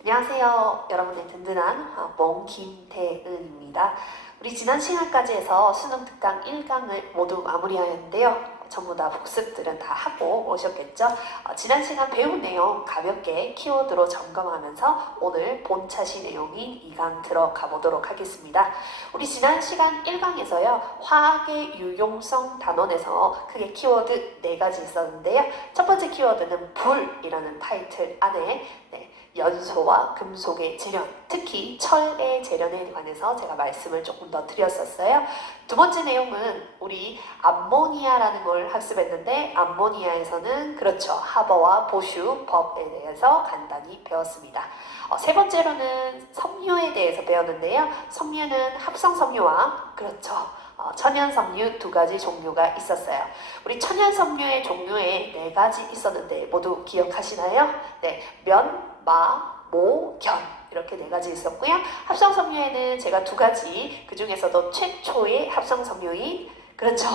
안녕하세요. 여러분의 든든한 화봉 김태은입니다. 우리 지난 시간까지 해서 수능 특강 1강을 모두 마무리하였는데요. 전부 다 복습들은 다 하고 오셨겠죠? 지난 시간 배운 내용 가볍게 키워드로 점검하면서 오늘 본차시 내용인 2강 들어가 보도록 하겠습니다. 우리 지난 시간 1강에서요. 화학의 유용성 단원에서 크게 키워드 4가지 있었는데요. 첫 번째 키워드는 불이라는 타이틀 안에 연소와 금속의 재련, 특히 철의 재련에 관해서 제가 말씀을 조금 더 드렸었어요. 두 번째 내용은 우리 암모니아라는 걸 학습했는데 암모니아에서는 그렇죠. 하버와 보슈 법에 대해서 간단히 배웠습니다. 세 번째로는 섬유에 대해서 배웠는데요. 섬유는 합성섬유와 그렇죠. 천연섬유 2가지 종류가 있었어요. 우리 천연섬유의 종류에 4가지 있었는데 모두 기억하시나요? 네, 면, 마, 모, 견 이렇게 4가지 있었고요. 합성섬유에는 제가 2가지 그 중에서도 최초의 합성섬유인 그렇죠.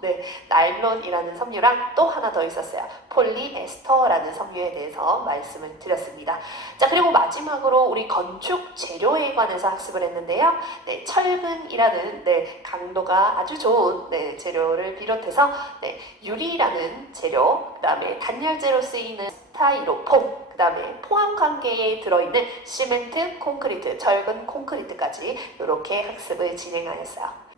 네, 나일론이라는 섬유랑 또 하나 더 있었어요. 폴리에스터라는 섬유에 대해서 말씀을 드렸습니다. 자, 그리고 마지막으로 우리 건축 재료에 관해서 학습을 했는데요. 네, 철근이라는 강도가 아주 좋은 재료를 비롯해서 유리라는 재료, 그 다음에 단열재로 쓰이는 스타이로폼, 그 다음에 포함 관계에 들어있는 시멘트, 콘크리트, 철근, 콘크리트까지 이렇게 학습을 진행하였어요.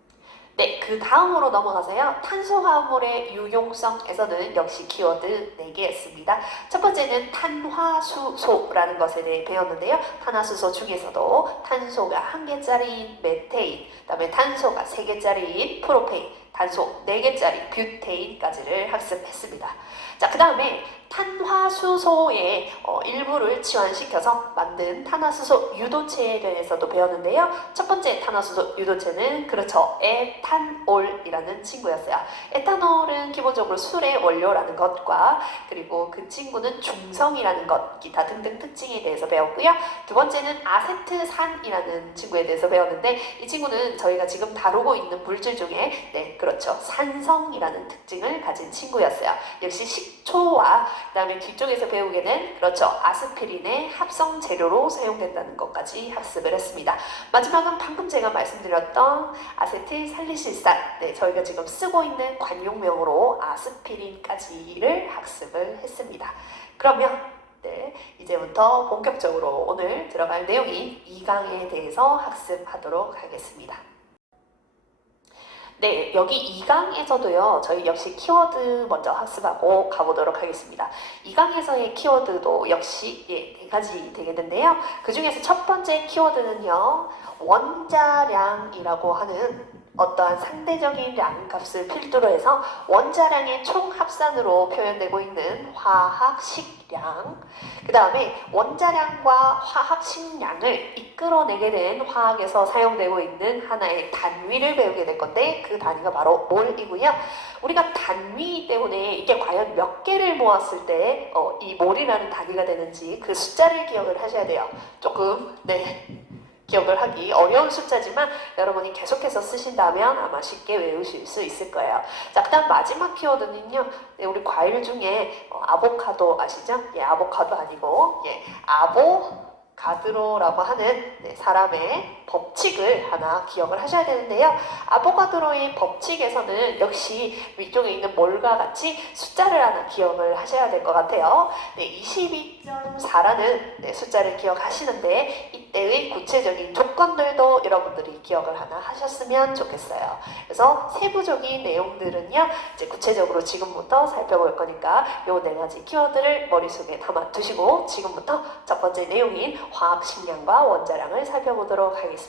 네, 그 다음으로 넘어가서요. 탄소화물의 유용성에서는 역시 키워드 4개였습니다. 첫 번째는 탄화수소라는 것에 대해 배웠는데요. 탄화수소 중에서도 탄소가 1개짜리인 메테인, 그 다음에 탄소가 3개짜리인 프로페인, 탄소 4개짜리 뷰테인까지를 학습했습니다. 자, 그 다음에 탄화수소의 일부를 치환시켜서 만든 탄화수소 유도체에 대해서도 배웠는데요. 첫 번째 탄화수소 유도체는 그렇죠. 에탄올이라는 친구였어요. 에탄올은 기본적으로 술의 원료라는 것과 그리고 그 친구는 중성이라는 것, 기타 등등 특징에 대해서 배웠고요. 두 번째는 아세트산이라는 친구에 대해서 배웠는데 이 친구는 저희가 지금 다루고 있는 물질 중에 그렇죠. 산성이라는 특징을 가진 친구였어요. 역시 식초와 그 다음에 뒤쪽에서 배우게 된 그렇죠. 아스피린의 합성 재료로 사용된다는 것까지 학습을 했습니다. 마지막은 방금 제가 말씀드렸던 아세틸살리실산, 저희가 지금 쓰고 있는 관용명으로 아스피린까지를 학습을 했습니다. 그러면 이제부터 본격적으로 오늘 들어갈 내용인 2강에 대해서 학습하도록 하겠습니다. 네, 여기 2강에서도요, 저희 역시 키워드 먼저 학습하고 가보도록 하겠습니다. 2강에서의 키워드도 역시 4가지 되겠는데요. 그 중에서 첫 번째 키워드는요, 원자량이라고 하는 어떠한 상대적인 량값을 필두로 해서 원자량의 총합산으로 표현되고 있는 화학식량, 그 다음에 원자량과 화학식량을 이끌어내게 된 화학에서 사용되고 있는 하나의 단위를 배우게 될 건데 그 단위가 바로 몰이고요. 우리가 단위 때문에 이게 과연 몇 개를 모았을 때 이 몰이라는 단위가 되는지 그 숫자를 기억을 하셔야 돼요. 조금 기억을 하기 어려운 숫자지만 여러분이 계속해서 쓰신다면 아마 쉽게 외우실 수 있을 거예요. 자, 그 다음 마지막 키워드는요. 우리 과일 중에 아보카도 아시죠? 아보카도 아니고 아보가드로라고 하는 사람의 법칙을 하나 기억을 하셔야 되는데요. 아보가드로의 법칙에서는 역시 위쪽에 있는 몰과 같이 숫자를 하나 기억을 하셔야 될 것 같아요. 22.4라는 숫자를 기억하시는데 이때의 구체적인 조건들도 여러분들이 기억을 하나 하셨으면 좋겠어요. 그래서 세부적인 내용들은요. 이제 구체적으로 지금부터 살펴볼 거니까 요 4가지 키워드를 머릿속에 담아두시고 지금부터 첫 번째 내용인 화학식량과 원자량을 살펴보도록 하겠습니다.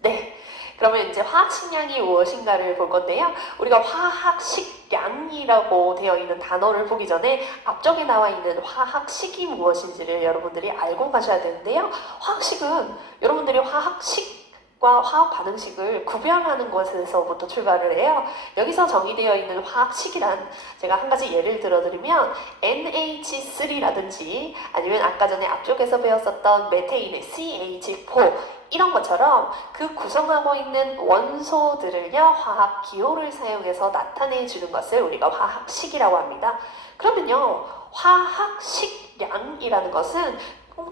네, 그러면 이제 화학식량이 무엇인가를 볼 건데요. 우리가 화학식량이라고 되어 있는 단어를 보기 전에 앞쪽에 나와 있는 화학식이 무엇인지를 여러분들이 알고 가셔야 되는데요. 화학식은 여러분들이 화학식과 화학 반응식을 구별하는 것에서부터 출발을 해요. 여기서 정의되어 있는 화학식이란 제가 한 가지 예를 들어드리면 NH3라든지 아니면 아까 전에 앞쪽에서 배웠었던 메테인의 CH4 이런 것처럼 그 구성하고 있는 원소들을요 화학 기호를 사용해서 나타내 주는 것을 우리가 화학식이라고 합니다. 그러면요 화학식량이라는 것은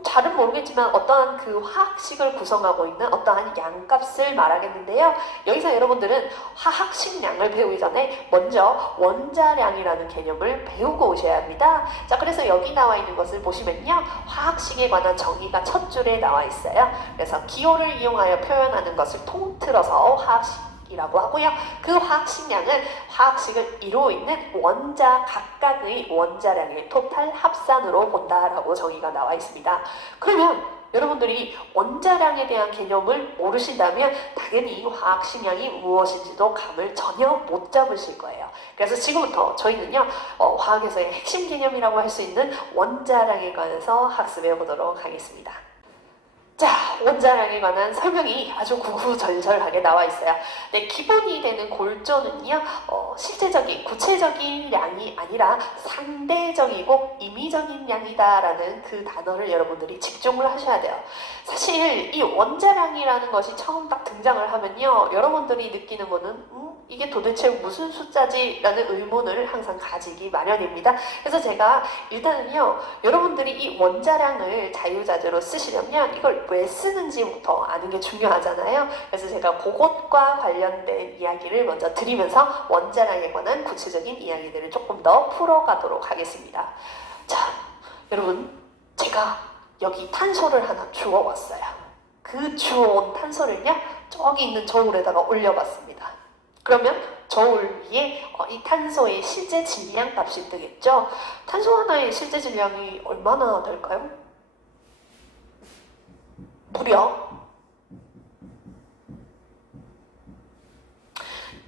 잘은 모르겠지만 어떠한 그 화학식을 구성하고 있는 어떠한 양값을 말하겠는데요. 여기서 여러분들은 화학식량을 배우기 전에 먼저 원자량이라는 개념을 배우고 오셔야 합니다. 자, 그래서 여기 나와 있는 것을 보시면요, 화학식에 관한 정의가 첫 줄에 나와 있어요. 그래서 기호를 이용하여 표현하는 것을 통틀어서 화학식이라고 하고요. 그 화학식량은 화학식을 이루고 있는 원자 각각의 원자량의 토탈 합산으로 본다라고 정의가 나와 있습니다. 그러면 여러분들이 원자량에 대한 개념을 모르신다면 당연히 화학식량이 무엇인지도 감을 전혀 못 잡으실 거예요. 그래서 지금부터 저희는요, 화학에서의 핵심 개념이라고 할 수 있는 원자량에 관해서 학습해 보도록 하겠습니다. 자, 원자량에 관한 설명이 아주 구구절절하게 나와 있어요. 네, 기본이 되는 골조는요, 실제적인, 구체적인 양이 아니라 상대적이고 임의적인 양이다라는 그 단어를 여러분들이 집중을 하셔야 돼요. 사실 이 원자량이라는 것이 처음 딱 등장을 하면요, 여러분들이 느끼는 거는 이게 도대체 무슨 숫자지? 라는 의문을 항상 가지기 마련입니다. 그래서 제가 일단은요, 여러분들이 이 원자량을 자유자재로 쓰시려면 이걸 왜 쓰는지부터 아는 게 중요하잖아요. 그래서 제가 그것과 관련된 이야기를 먼저 드리면서 원자량에 관한 구체적인 이야기들을 조금 더 풀어가도록 하겠습니다. 자, 여러분, 제가 여기 탄소를 하나 주워왔어요. 그 주워온 탄소를요, 저기 있는 저울에다가 올려봤습니다. 그러면 저울 위에 이 탄소의 실제 질량 값이 뜨겠죠? 탄소 하나의 실제 질량이 얼마나 될까요? 무려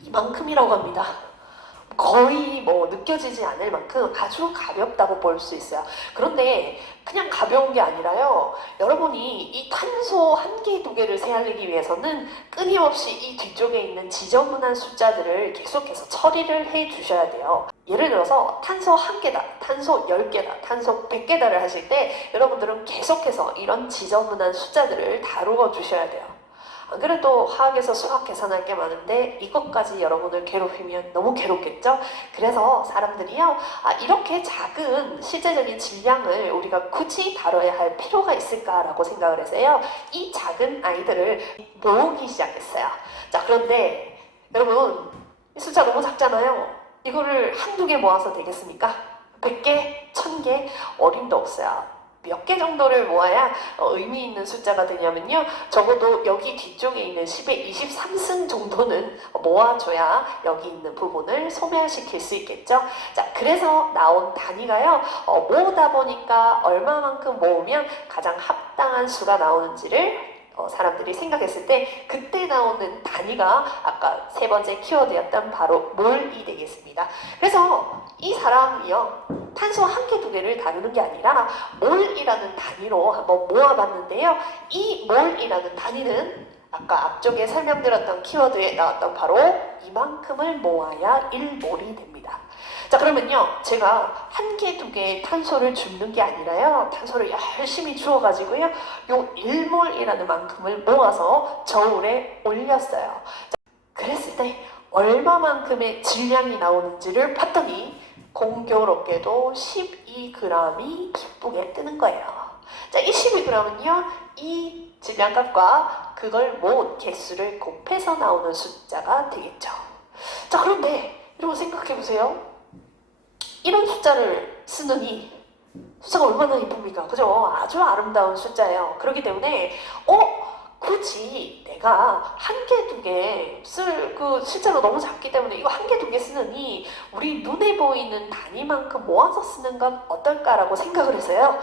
이만큼이라고 합니다. 거의 느껴지지 않을 만큼 아주 가볍다고 볼 수 있어요. 그런데 그냥 가벼운 게 아니라요, 여러분이 이 탄소 한 개, 두 개를 세알리기 위해서는 끊임없이 이 뒤쪽에 있는 지저분한 숫자들을 계속해서 처리를 해 주셔야 돼요. 예를 들어서 탄소 한 개다, 탄소 10개다, 탄소 100개다를 하실 때 여러분들은 계속해서 이런 지저분한 숫자들을 다루어 주셔야 돼요. 안 그래도 화학에서 수학 계산할 게 많은데 이것까지 여러분을 괴롭히면 너무 괴롭겠죠? 그래서 사람들이요, 이렇게 작은 실제적인 질량을 우리가 굳이 다뤄야 할 필요가 있을까라고 생각을 해서요, 이 작은 아이들을 모으기 시작했어요. 자, 그런데 여러분, 이 숫자 너무 작잖아요. 이거를 한두 개 모아서 되겠습니까? 100개, 1000개, 어림도 없어요. 몇 개 정도를 모아야 의미 있는 숫자가 되냐면요, 적어도 여기 뒤쪽에 있는 10의 23승 정도는 모아줘야 여기 있는 부분을 소멸시킬 수 있겠죠. 자, 그래서 나온 단위가요, 모으다 보니까 얼마만큼 모으면 가장 합당한 수가 나오는지를 사람들이 생각했을 때 그때 나오는 단위가 아까 세 번째 키워드였던 바로 몰이 되겠습니다. 그래서 이 사람이요, 탄소 한 개, 두 개를 다루는 게 아니라 몰이라는 단위로 한번 모아봤는데요, 이 몰이라는 단위는 아까 앞쪽에 설명드렸던 키워드에 나왔던 바로 이만큼을 모아야 1몰이 됩니다. 자, 그러면요, 제가 한 개, 두 개의 탄소를 줍는 게 아니라요, 탄소를 열심히 주워가지고요, 요 1몰이라는 만큼을 모아서 저울에 올렸어요. 자, 그랬을 때 얼마만큼의 질량이 나오는지를 봤더니 공교롭게도 12g이 기쁘게 뜨는 거예요. 자, 이 12g은요, 이 질량값과 그걸 모은 개수를 곱해서 나오는 숫자가 되겠죠. 자, 그런데 여러분 생각해보세요. 이런 숫자를 쓰느니 숫자가 얼마나 이쁩니까? 그죠? 아주 아름다운 숫자예요. 그렇기 때문에 굳이 내가 한 개, 두 개 쓸 실제로 너무 작기 때문에 이거 한 개, 두 개 쓰느니 우리 눈에 보이는 단위만큼 모아서 쓰는 건 어떨까라고 생각을 해서요,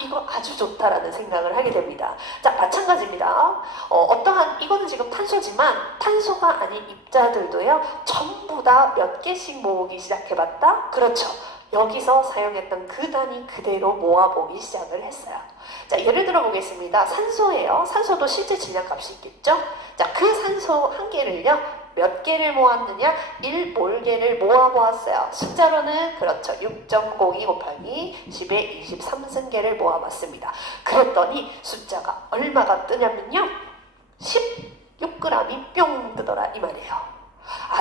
이거 아주 좋다라는 생각을 하게 됩니다. 자, 마찬가지입니다. 어떠한, 이거는 지금 탄소지만 탄소가 아닌 입자들도요, 전부 다 몇 개씩 모으기 시작해봤다? 그렇죠. 여기서 사용했던 그 단위 그대로 모아보기 시작을 했어요. 자, 예를 들어 보겠습니다. 산소예요. 산소도 실제 질량값이 있겠죠? 자, 그 산소 한 개를요, 몇 개를 모았느냐? 1몰개를 모아보았어요. 숫자로는 그렇죠. 6.02 곱하기 10의 23승계를 모아봤습니다. 그랬더니 숫자가 얼마가 뜨냐면요, 16g이 뿅 뜨더라 이 말이에요.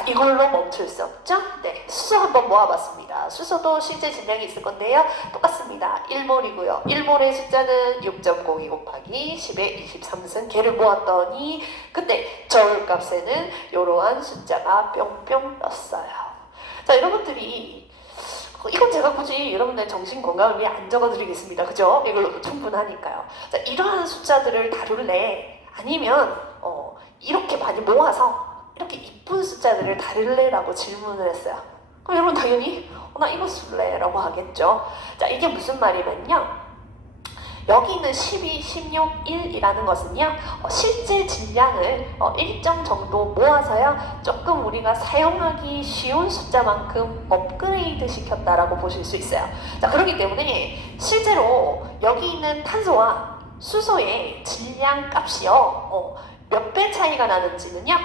이걸로 멈출 수 없죠? 네, 수소 한번 모아봤습니다. 수소도 실제 질량이 있을 건데요. 똑같습니다. 1몰이고요. 1몰의 숫자는 6.02 곱하기 10의 23승. 걔를 모았더니 그때 저울값에는 이러한 숫자가 뿅뿅 떴어요. 자, 여러분들이 이건 제가 굳이 여러분의 정신 건강을 위해 안 적어드리겠습니다. 그죠? 이걸로도 충분하니까요. 자, 이러한 숫자들을 다룰래? 아니면 이렇게 많이 모아서 이렇게 이쁜 숫자들을 다룰래? 라고 질문을 했어요. 그럼 여러분 당연히 나 이거 쓸래? 라고 하겠죠. 자, 이게 무슨 말이면요. 여기 있는 12, 16, 1이라는 것은요, 실제 질량을 일정 정도 모아서요, 조금 우리가 사용하기 쉬운 숫자만큼 업그레이드 시켰다라고 보실 수 있어요. 자, 그렇기 때문에 실제로 여기 있는 탄소와 수소의 질량 값이요, 몇 배 차이가 나는지는요,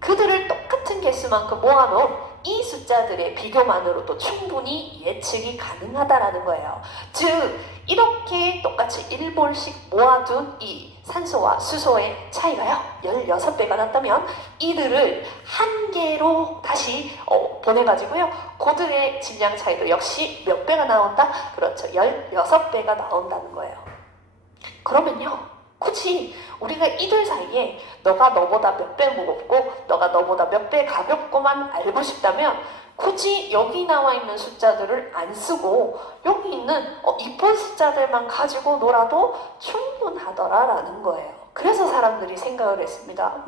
그들을 똑같은 개수만큼 모아놓은 이 숫자들의 비교만으로도 충분히 예측이 가능하다라는 거예요. 즉, 이렇게 똑같이 1몰씩 모아둔 이 산소와 수소의 차이가요, 16배가 났다면 이들을 한 개로 다시 보내가지고요, 그들의 질량 차이도 역시 몇 배가 나온다? 그렇죠. 16배가 나온다는 거예요. 그러면요, 굳이 우리가 이들 사이에 너가 너보다 몇 배 무겁고 너가 너보다 몇 배 가볍고만 알고 싶다면 굳이 여기 나와 있는 숫자들을 안 쓰고 여기 있는 이쁜 숫자들만 가지고 놀아도 충분하더라라는 거예요. 그래서 사람들이 생각을 했습니다.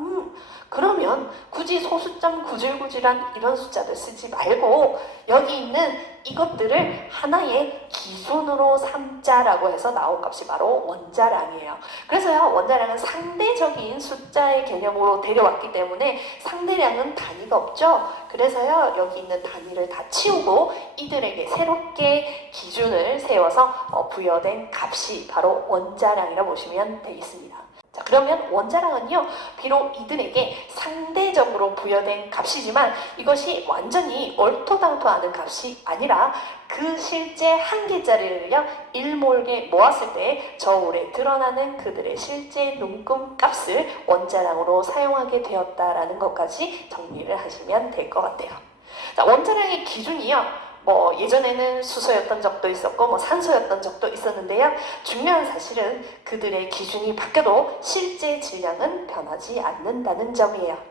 그러면 굳이 소수점 구질구질한 이런 숫자들 쓰지 말고 여기 있는 이것들을 하나의 기준으로 삼자라고 해서 나온 값이 바로 원자량이에요. 그래서요, 원자량은 상대적인 숫자의 개념으로 데려왔기 때문에 상대량은 단위가 없죠. 그래서요, 여기 있는 단위를 다 치우고 이들에게 새롭게 기준을 세워서 부여된 값이 바로 원자량이라 보시면 되겠습니다. 자, 그러면 원자량은요, 비록 이들에게 상대적으로 부여된 값이지만 이것이 완전히 얼토당토하는 값이 아니라 그 실제 한 개짜리를요 1몰에 모았을 때 저울에 드러나는 그들의 실제 눈금 값을 원자량으로 사용하게 되었다라는 것까지 정리를 하시면 될 것 같아요. 자, 원자량의 기준이요, 예전에는 수소였던 적도 있었고 산소였던 적도 있었는데요. 중요한 사실은 그들의 기준이 바뀌어도 실제 질량은 변하지 않는다는 점이에요.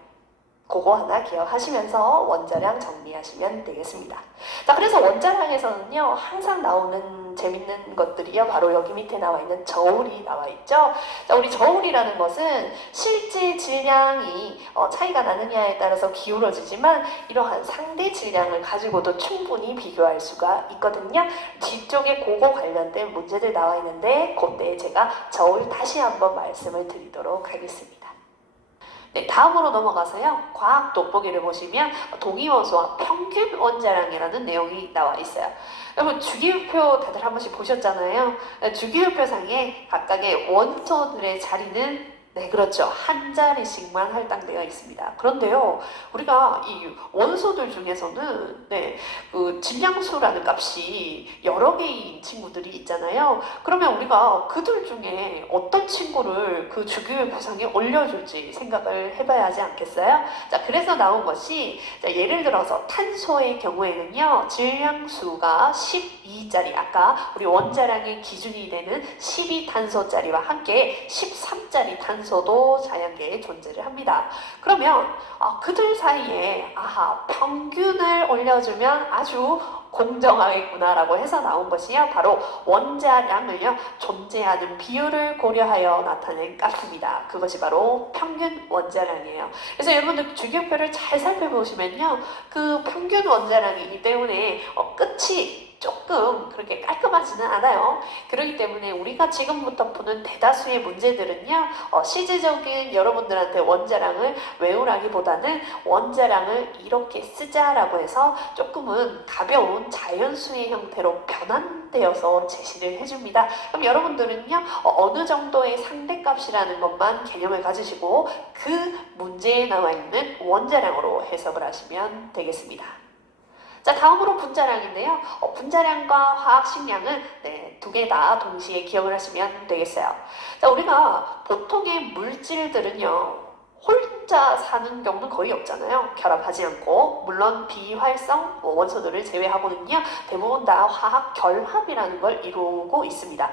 그거 하나 기억하시면서 원자량 정리하시면 되겠습니다. 자, 그래서 원자량에서는요, 항상 나오는 재밌는 것들이요, 바로 여기 밑에 나와 있는 저울이 나와 있죠. 자, 우리 저울이라는 것은 실제 질량이 차이가 나느냐에 따라서 기울어지지만 이러한 상대 질량을 가지고도 충분히 비교할 수가 있거든요. 뒤쪽에 그거 관련된 문제들 나와 있는데 그때 제가 저울 다시 한번 말씀을 드리도록 하겠습니다. 네, 다음으로 넘어가서요, 과학 돋보기를 보시면 동위원소와 평균 원자량이라는 내용이 나와 있어요. 여러분, 주기율표 다들 한 번씩 보셨잖아요. 주기율표상에 각각의 원소들의 자리는 네, 그렇죠. 한 자리씩만 할당되어 있습니다. 그런데요, 우리가 이 원소들 중에서는 그 질량수라는 값이 여러 개인 친구들이 있잖아요. 그러면 우리가 그들 중에 어떤 친구를 그 주기율표상에 올려줄지 생각을 해봐야 하지 않겠어요? 자, 그래서 나온 것이, 예를 들어서 탄소의 경우에는요, 질량수가 12짜리, 아까 우리 원자량의 기준이 되는 12탄소짜리와 함께 13짜리 탄소도 자연계에 존재를 합니다. 그러면 그들 사이에 평균을 올려주면 아주 공정하겠구나라고 해서 나온 것이요, 바로 원자량을요 존재하는 비율을 고려하여 나타낸 값입니다. 그것이 바로 평균 원자량이에요. 그래서 여러분들 주기율표를 잘 살펴보시면요, 그 평균 원자량이기 때문에 끝이 조금 그렇게 깔끔하지는 않아요. 그렇기 때문에 우리가 지금부터 푸는 대다수의 문제들은요, 실질적인 여러분들한테 원자량을 외우라기보다는 원자량을 이렇게 쓰자라고 해서 조금은 가벼운 자연수의 형태로 변환되어서 제시를 해줍니다. 그럼 여러분들은요, 어느 정도의 상대값이라는 것만 개념을 가지시고 그 문제에 나와 있는 원자량으로 해석을 하시면 되겠습니다. 자, 다음으로 분자량인데요. 분자량과 화학식량은 두 개 다 동시에 기억을 하시면 되겠어요. 자, 우리가 보통의 물질들은요, 혼자 사는 경우는 거의 없잖아요. 결합하지 않고. 물론 비활성 원소들을 제외하고는요, 대부분 다 화학 결합이라는 걸 이루고 있습니다.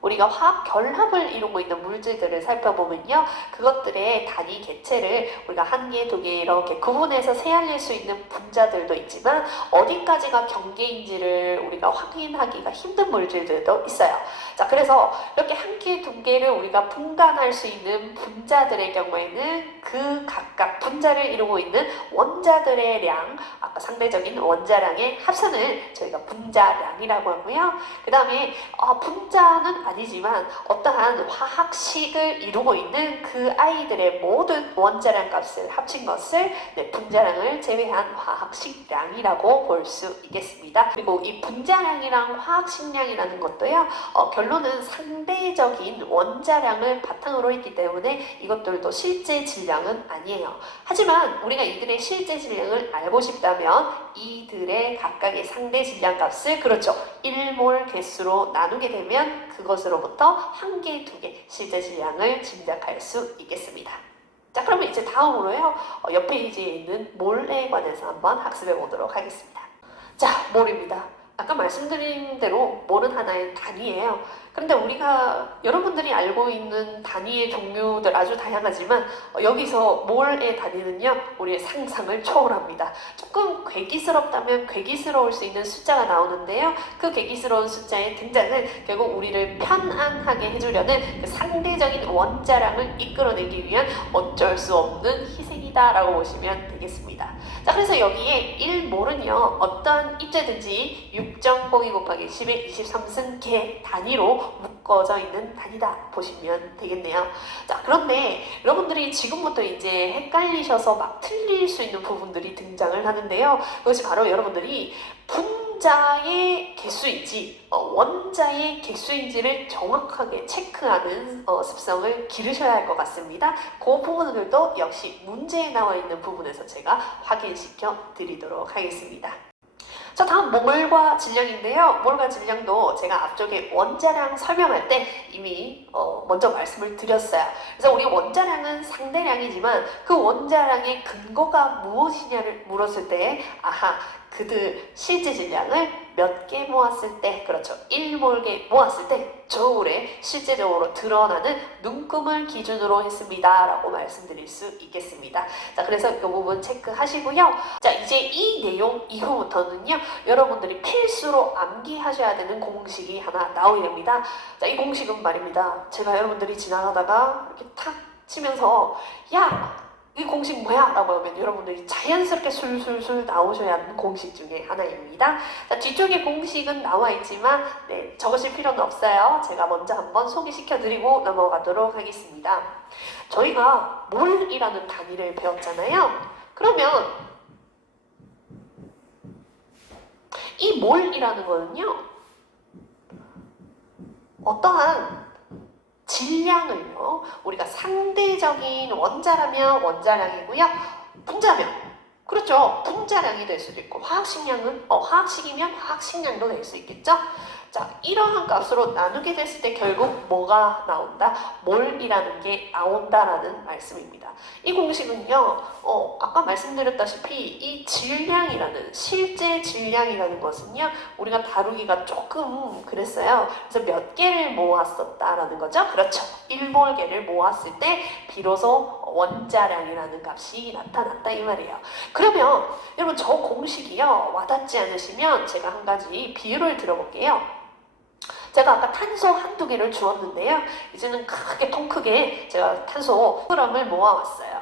우리가 화학 결합을 이루고 있는 물질들을 살펴보면요, 그것들의 단위 개체를 우리가 한 개, 두 개 이렇게 구분해서 세알릴 수 있는 분자들도 있지만 어디까지가 경계인지를 우리가 확인하기가 힘든 물질들도 있어요. 자, 그래서 이렇게 한 개, 두 개를 우리가 분간할 수 있는 분자들의 경우에는 그 각각 분자를 이루고 있는 원자들의 량, 아까 상대적인 원자량의 합산을 저희가 분자량이라고 하고요. 그 다음에 분자는 아니지만 어떠한 화학식을 이루고 있는 그 아이들의 모든 원자량 값을 합친 것을 분자량을 제외한 화학식량이라고 볼 수 있겠습니다. 그리고 이 분자량이랑 화학식량이라는 것도요, 결론은 상대적인 원자량을 바탕으로 했기 때문에 이것들도 실제 질량은 아니에요. 하지만 우리가 이들의 실제 질량을 알고 싶다면 이들의 각각의 상대 질량 값을, 그렇죠, 1몰 개수로 나누게 되면 그것으로부터 한 개, 두 개 실제 질량을 짐작할 수 있겠습니다. 자, 그러면 이제 다음으로요, 옆 페이지에 있는 몰에 관해서 한번 학습해 보도록 하겠습니다. 자, 몰입니다. 아까 말씀드린 대로 몰은 하나의 단위예요. 그런데 우리가 여러분들이 알고 있는 단위의 종류들 아주 다양하지만 여기서 몰의 단위는요, 우리의 상상을 초월합니다. 조금 괴기스럽다면 괴기스러울 수 있는 숫자가 나오는데요, 그 괴기스러운 숫자의 등장은 결국 우리를 편안하게 해주려는 그 상대적인 원자량을 이끌어내기 위한 어쩔 수 없는 희생이다 라고 보시면 되겠습니다. 자, 그래서 여기에 1몰은요, 어떤 입자든지 6.02 곱하기 10의 23승 개 단위로 묶어져 있는 단위다 보시면 되겠네요. 자, 그런데 여러분들이 지금부터 이제 헷갈리셔서 막 틀릴 수 있는 부분들이 등장을 하는데요, 그것이 바로 여러분들이 분자의 개수인지 원자의 개수인지를 정확하게 체크하는 습성을 기르셔야 할 것 같습니다. 그 부분들도 역시 문제에 나와 있는 부분에서 제가 확인시켜 드리도록 하겠습니다. 자, 다음 몰과 질량인데요. 몰과 질량도 제가 앞쪽에 원자량 설명할 때 이미 먼저 말씀을 드렸어요. 그래서 우리 원자량은 상대량이지만 그 원자량의 근거가 무엇이냐를 물었을 때, 아하, 그들 실제 질량을 몇 개 모았을 때, 그렇죠, 1몰개 모았을 때 저울에 실제적으로 드러나는 눈금을 기준으로 했습니다 라고 말씀드릴 수 있겠습니다. 자, 그래서 이 부분 체크하시고요. 자, 이제 이 내용 이후부터는요, 여러분들이 필수로 암기하셔야 되는 공식이 하나 나오게 됩니다. 자, 이 공식은 말입니다, 제가 여러분들이 지나가다가 이렇게 탁 치면서 야, 이 공식 뭐야? 라고 하면 여러분들이 자연스럽게 술술술 나오셔야 하는 공식 중에 하나입니다. 자, 뒤쪽에 공식은 나와 있지만 적으실 필요는 없어요. 제가 먼저 한번 소개시켜 드리고 넘어가도록 하겠습니다. 저희가 몰이라는 단위를 배웠잖아요. 그러면 이 몰이라는 거는요, 어떠한 질량을요, 우리가 상대적인 원자라면 원자량이고요, 분자면, 그렇죠, 분자량이 될 수도 있고, 화학식량은 화학식이면 화학식량도 될 수 있겠죠. 자, 이러한 값으로 나누게 됐을 때 결국 뭐가 나온다? 몰이라는 게 나온다라는 말씀입니다. 이 공식은요, 아까 말씀드렸다시피 이 질량이라는, 실제 질량이라는 것은요, 우리가 다루기가 조금 그랬어요. 그래서 몇 개를 모았었다라는 거죠. 그렇죠, 1몰개를 모았을 때 비로소 원자량이라는 값이 나타났다 이 말이에요. 그러면 여러분, 저 공식이요, 와닿지 않으시면 제가 한 가지 비유를 들어볼게요. 제가 아까 탄소 한두 개를 주었는데요, 이제는 크게, 통 크게 제가 탄소 6g을 모아왔어요.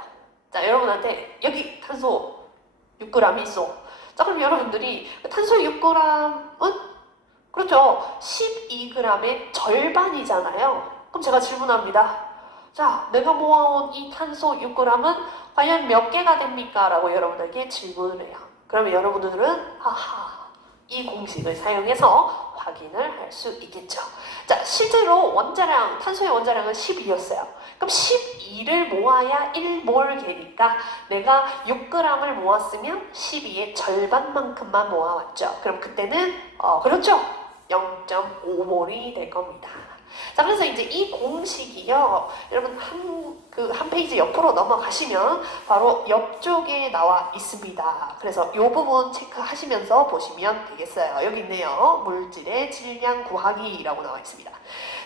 자, 여러분한테 여기 탄소 6g이 있어. 자, 그럼 여러분들이 탄소 6g은, 그렇죠, 12g의 절반이잖아요. 그럼 제가 질문합니다. 자, 내가 모아온 이 탄소 6g은 과연 몇 개가 됩니까? 라고 여러분에게 질문을 해요. 그러면 여러분들은 아하, 이 공식을 사용해서 확인을 할 수 있겠죠. 자, 실제로 원자량, 탄소의 원자량은 12였어요. 그럼 12를 모아야 1몰개니까 내가 6g을 모았으면 12의 절반만큼만 모아왔죠. 그럼 그때는 그렇죠, 0.5몰이 될 겁니다. 자, 그래서 이제 이 공식이요, 여러분 한 페이지 옆으로 넘어가시면 바로 옆쪽에 나와 있습니다. 그래서 이 부분 체크하시면서 보시면 되겠어요. 여기 있네요. 물질의 질량 구하기라고 나와 있습니다.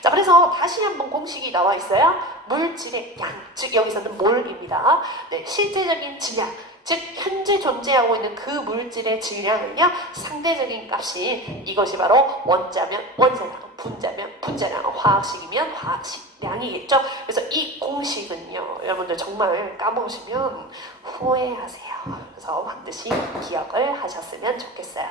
자, 그래서 다시 한번 공식이 나와 있어요. 물질의 양, 즉 여기서는 몰입니다. 네, 실제적인 질량, 즉 현재 존재하고 있는 그 물질의 질량은요, 상대적인 값인 이것이 바로 원자면 원자량, 분자면 분자량, 화학식이면 화학식량이겠죠. 그래서 이 공식은요, 여러분들 정말 까먹으시면 후회하세요. 그래서 반드시 기억을 하셨으면 좋겠어요.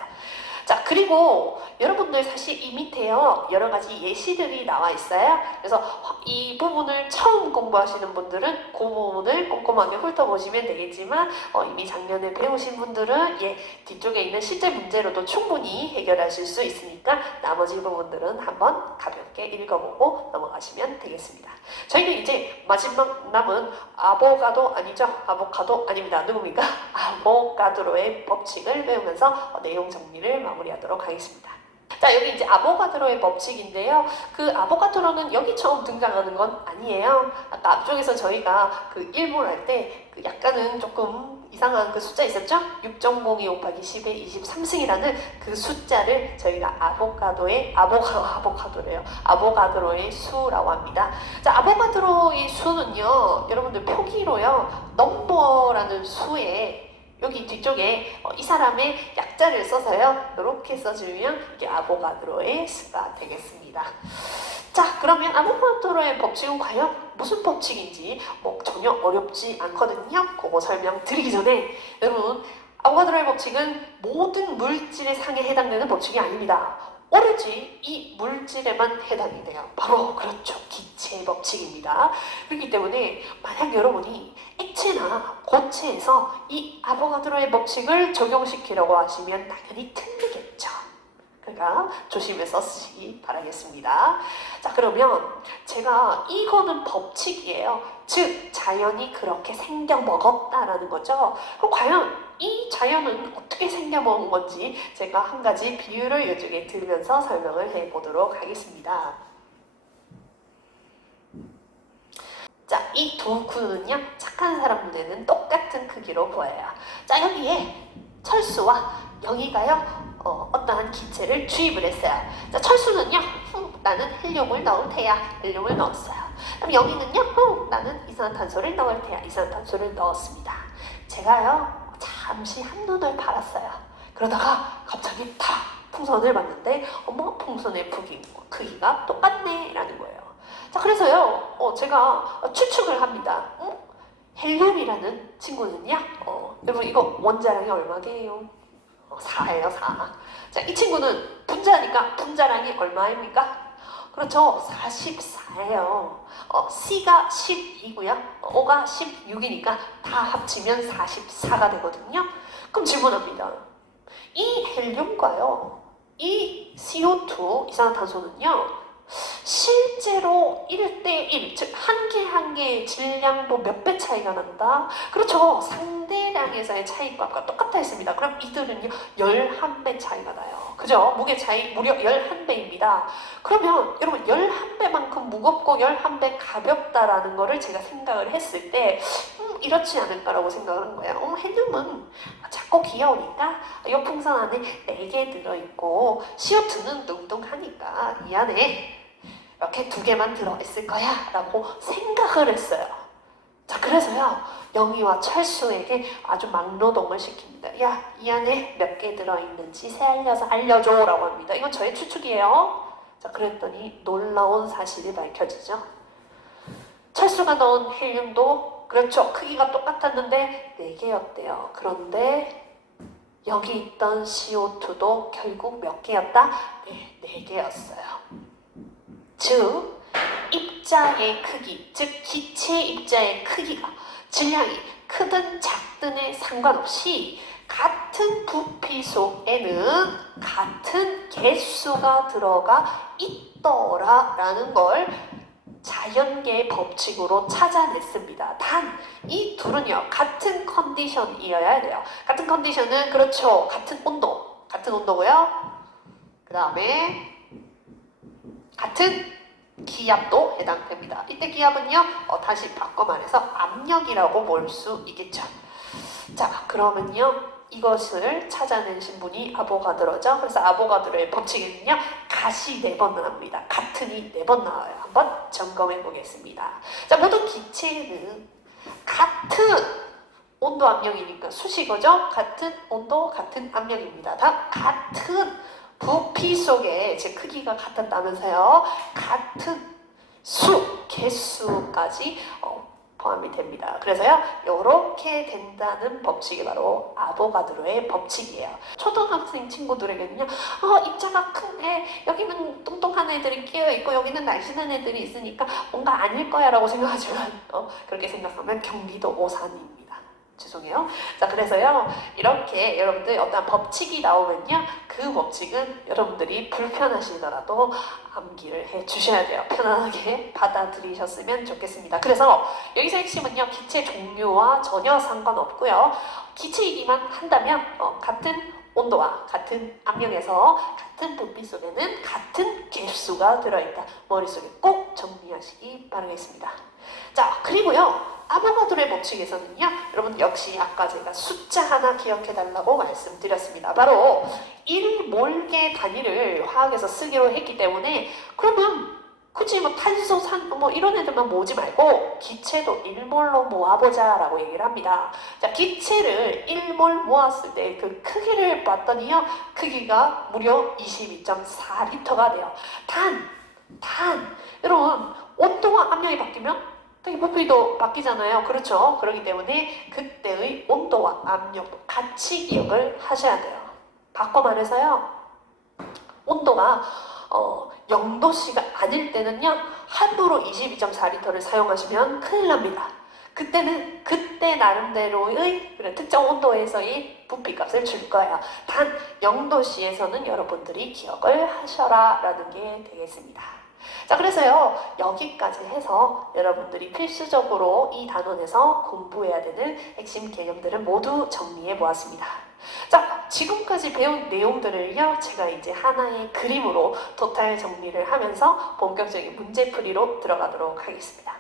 자, 그리고 여러분들 사실 이 밑에요, 여러 가지 예시들이 나와 있어요. 그래서 이 부분을 처음 공부하시는 분들은 그 부분을 꼼꼼하게 훑어보시면 되겠지만, 이미 작년에 배우신 분들은 뒤쪽에 있는 실제 문제로도 충분히 해결하실 수 있으니까 나머지 부분들은 한번 가볍게 읽어보고 넘어가시면 되겠습니다. 저희는 이제 마지막 남은 아보가도 아닙니다. 누굽니까? 아보가드로의 법칙을 배우면서 내용 정리를 마무리하도록 하겠습니다. 자, 여기 이제 아보가드로의 법칙인데요. 그 아보가드로는 여기 처음 등장하는 건 아니에요. 아까 앞쪽에서 저희가 그 일몰 할 때 그 약간은 조금 이상한 그 숫자 있었죠? 6.02 곱하기 10의 23승이라는 그 숫자를 저희가 아보가드로의 수라고 합니다. 자, 아보가드로의 수는요, 여러분들 표기로요, 넘버라는 수에 여기 뒤쪽에 이 사람의 약자를 써서요, 이렇게 써주면 이게 아보가드로의 수가 되겠습니다. 자, 그러면 아보가드로의 법칙은 과연 무슨 법칙인지 전혀 어렵지 않거든요. 그거 설명드리기 전에 여러분, 아보가드로의 법칙은 모든 물질의 상에 해당되는 법칙이 아닙니다. 오로지 이 물질에만 해당이 돼요. 바로 그렇죠, 기체의 법칙입니다. 그렇기 때문에 만약 여러분이 액체나 고체에서 이 아보가드로의 법칙을 적용시키려고 하시면 당연히 틀리겠죠. 그러니까 조심해서 쓰시기 바라겠습니다. 자, 그러면 제가 이거는 법칙이에요. 즉 자연이 그렇게 생겨먹었다라는 거죠. 그럼 과연 이 자연은 어떻게 생겨먹은 건지 제가 한 가지 비유를 이쪽에 들면서 설명을 해보도록 하겠습니다. 자, 이 두 구는요, 착한 사람 눈에는 똑같은 크기로 보여요. 자, 여기에 철수와 영희가요, 어떠한 기체를 주입을 했어요. 자, 철수는요, 나는 헬륨을 넣을 테야. 헬륨을 넣었어요. 그럼 영희는요, 나는 이산화탄소를 넣을 테야. 이산화탄소를 넣었습니다. 제가요, 잠시 한눈을 팔았어요. 그러다가 갑자기 탁 풍선을 봤는데, 어머, 풍선의 크기가 똑같네 라는 거예요. 자, 그래서요, 제가 추측을 합니다. 헬륨이라는 친구는요, 여러분 이거 원자량이 얼마게요? 4예요, 4. 자, 이 친구는 분자니까 분자량이 얼마입니까? 그렇죠, 44예요. C가 12고요. O가 16이니까 다 합치면 44가 되거든요. 그럼 질문합니다. 이 헬륨과요, 이 CO2, 이산화탄소는요, 실제로 1대1, 즉 한 개 한 개의 질량도 몇 배 차이가 난다? 그렇죠. 상대량에서의 차이값과 똑같아 있습니다. 그럼 이들은요, 11배 차이가 나요. 그죠? 무게 차이 무려 11배입니다. 그러면 여러분 11배만큼 무겁고 11배 가볍다라는 거를 제가 생각을 했을 때 이렇지 않을까라고 생각을 한 거예요. 헬륨은 작고 귀여우니까 이 풍선 안에 4개 들어있고 CO2는 뚱뚱하니까 이 안에 이렇게 2개만 들어있을 거야 라고 생각을 했어요. 자, 그래서요, 영희와 철수에게 아주 막노동을 시킵니다. 야, 이 안에 몇 개 들어있는지 세알려서 알려줘 라고 합니다. 이건 저의 추측이에요. 자, 그랬더니 놀라운 사실이 밝혀지죠. 철수가 넣은 헬륨도 그렇죠, 크기가 똑같았는데 4개였대요. 그런데 여기 있던 CO2도 결국 몇 개였다? 네, 4개였어요. 즉 입자의 크기, 즉 기체 입자의 크기가, 질량이 크든 작든에 상관없이 같은 부피 속에는 같은 개수가 들어가 있더라라는 걸 자연계의 법칙으로 찾아냈습니다. 단 이 둘은요, 같은 컨디션이어야 돼요. 같은 컨디션은 그렇죠, 같은 온도고요. 그 다음에 같은 기압도 해당됩니다. 이때 기압은요, 다시 바꿔 말해서 압력이라고 볼 수 있겠죠. 자, 그러면요, 이것을 찾아내신 분이 아보가드로죠. 그래서 아보가드로의 법칙에는요, 갓이 4번 나옵니다. 같은이 4번 나와요. 한번 점검해 보겠습니다. 자, 모든 기체는 같은 온도 압력이니까 수식어죠. 같은 온도, 같은 압력입니다. 다 같은 부피 속에 제 크기가 같았다면서요. 같은 개수까지 포함이 됩니다. 그래서요, 이렇게 된다는 법칙이 바로 아보가드로의 법칙이에요. 초등학생 친구들에게는요, 입자가 큰데 여기는 뚱뚱한 애들이 끼어있고 여기는 날씬한 애들이 있으니까 뭔가 아닐 거야 라고 생각하지만 그렇게 생각하면 경기도 오산입니다. 죄송해요. 자, 그래서요, 이렇게 여러분들 어떤 법칙이 나오면요, 그 법칙은 여러분들이 불편하시더라도 암기를 해 주셔야 돼요. 편안하게 받아들이셨으면 좋겠습니다. 그래서 여기서 핵심은요, 기체 종류와 전혀 상관없고요. 기체이기만 한다면 같은 온도와 같은 압력에서 같은 부피 속에는 같은 개수가 들어있다. 머릿속에 꼭 정리하시기 바라겠습니다. 자, 그리고요, 아보가드로의 법칙에서는요, 여러분 역시 아까 제가 숫자 하나 기억해달라고 말씀드렸습니다. 바로 1몰계 단위를 화학에서 쓰기로 했기 때문에, 그러면 굳이 탄소, 산, 이런 애들만 모으지 말고 기체도 1몰로 모아보자 라고 얘기를 합니다. 자, 기체를 1몰 모았을 때 그 크기를 봤더니요, 크기가 무려 22.4리터가 돼요. 여러분, 온도와 압력이 바뀌면 이 부피도 바뀌잖아요. 그렇죠? 그렇기 때문에 그때의 온도와 압력도 같이 기억을 하셔야 돼요. 바꿔 말해서요, 온도가 0도씨가 아닐 때는요, 함부로 22.4리터를 사용하시면 큰일 납니다. 그때는 그때 나름대로의 특정 온도에서의 부피값을 줄 거예요. 단 0도씨에서는 여러분들이 기억을 하셔라 라는 게 되겠습니다. 자, 그래서요, 여기까지 해서 여러분들이 필수적으로 이 단원에서 공부해야 되는 핵심 개념들을 모두 정리해 보았습니다. 자, 지금까지 배운 내용들을요, 제가 이제 하나의 그림으로 토탈 정리를 하면서 본격적인 문제풀이로 들어가도록 하겠습니다.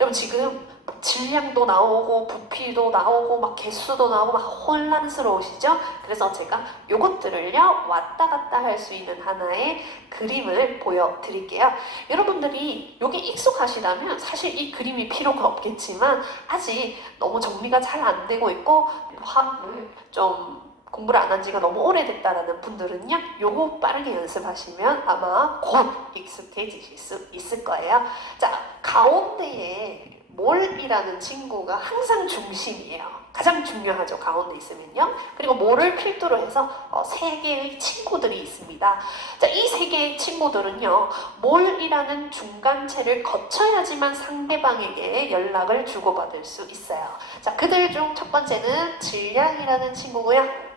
여러분, 지금 질량도 나오고 부피도 나오고 막 개수도 나오고 막 혼란스러우시죠? 그래서 제가 요것들을요, 왔다 갔다 할 수 있는 하나의 그림을 보여드릴게요. 여러분들이 요게 익숙하시다면 사실 이 그림이 필요가 없겠지만, 아직 너무 정리가 잘 안 되고 있고 화학을 좀 공부를 안 한 지가 너무 오래됐다라는 분들은요, 요거 빠르게 연습하시면 아마 곧 익숙해지실 수 있을 거예요. 자, 가운데에 몰이라는 친구가 항상 중심이에요. 가장 중요하죠, 가운데 있으면요. 그리고 몰을 필두로 해서 3개의 친구들이 있습니다. 자, 이 3개의 친구들은요, 몰이라는 중간체를 거쳐야지만 상대방에게 연락을 주고받을 수 있어요. 자, 그들 중 첫 번째는 질량이라는 친구고요.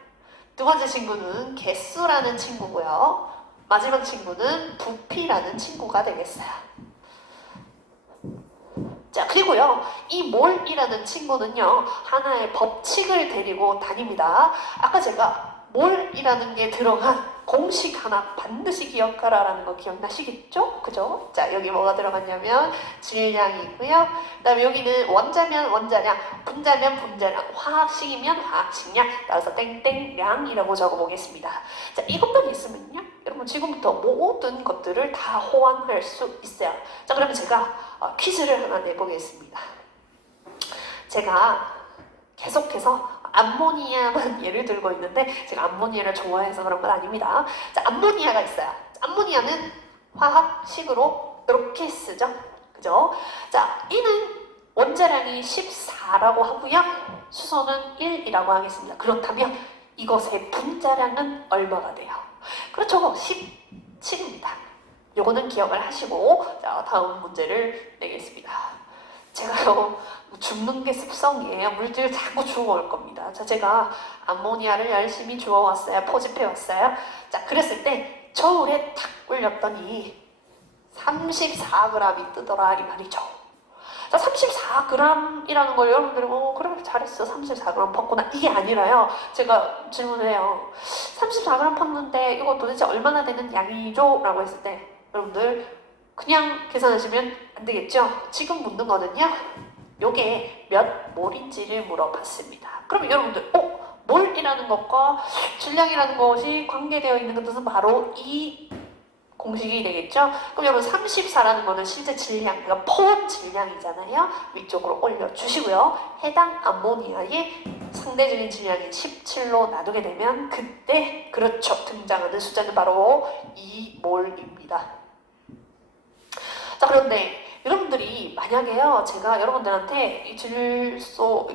두 번째 친구는 개수라는 친구고요. 마지막 친구는 부피라는 친구가 되겠어요. 자, 그리고요, 이 몰이라는 친구는요, 하나의 법칙을 데리고 다닙니다. 아까 제가 몰이라는 게 들어간 공식 하나 반드시 기억하라라는 거 기억나시겠죠? 그죠? 자, 여기 뭐가 들어갔냐면 질량이고요. 그 다음에 여기는 원자면 원자량, 분자면 분자량, 화학식이면 화학식량, 따라서 땡땡량이라고 적어보겠습니다. 자, 이것만 있으면요, 여러분 지금부터 모든 것들을 다 호환할 수 있어요. 자, 그러면 제가 퀴즈를 하나 내보겠습니다. 제가 계속해서 암모니아만 예를 들고 있는데, 제가 암모니아를 좋아해서 그런 건 아닙니다. 자, 암모니아가 있어요. 암모니아는 화학식으로 이렇게 쓰죠. 그죠? 자, 이는 원자량이 14라고 하고요. 수소는 1이라고 하겠습니다. 그렇다면 이것의 분자량은 얼마가 돼요? 그렇죠. 17입니다. 요거는 기억을 하시고, 자, 다음 문제를 내겠습니다. 제가요, 죽는 게 습성이에요. 물질을 자꾸 주워올 겁니다. 자, 제가 암모니아를 열심히 주워왔어요. 포집해왔어요. 자, 그랬을 때 저울에 탁 올렸더니 34g이 뜨더라 이 말이죠. 자, 34g이라는 걸 여러분들이 그래 잘했어, 34g 펐구나, 이게 아니라요. 제가 질문해요. 34g 팠는데 이거 도대체 얼마나 되는 양이죠? 라고 했을 때 여러분들 그냥 계산하시면 안 되겠죠? 지금 묻는 거는요, 요게 몇 몰인지를 물어봤습니다. 그럼 여러분들, 몰이라는 것과 질량이라는 것이 관계되어 있는 것은 바로 이 공식이 되겠죠? 그럼 여러분 34라는 거는 실제 질량, 그러니까 포함 질량이잖아요. 위쪽으로 올려주시고요. 해당 암모니아의 상대적인 질량이 17로 놔두게 되면 그때 그렇죠. 등장하는 숫자는 바로 2몰입니다. 자, 그런데 여러분들이 만약에요, 제가 여러분들한테 이 질소,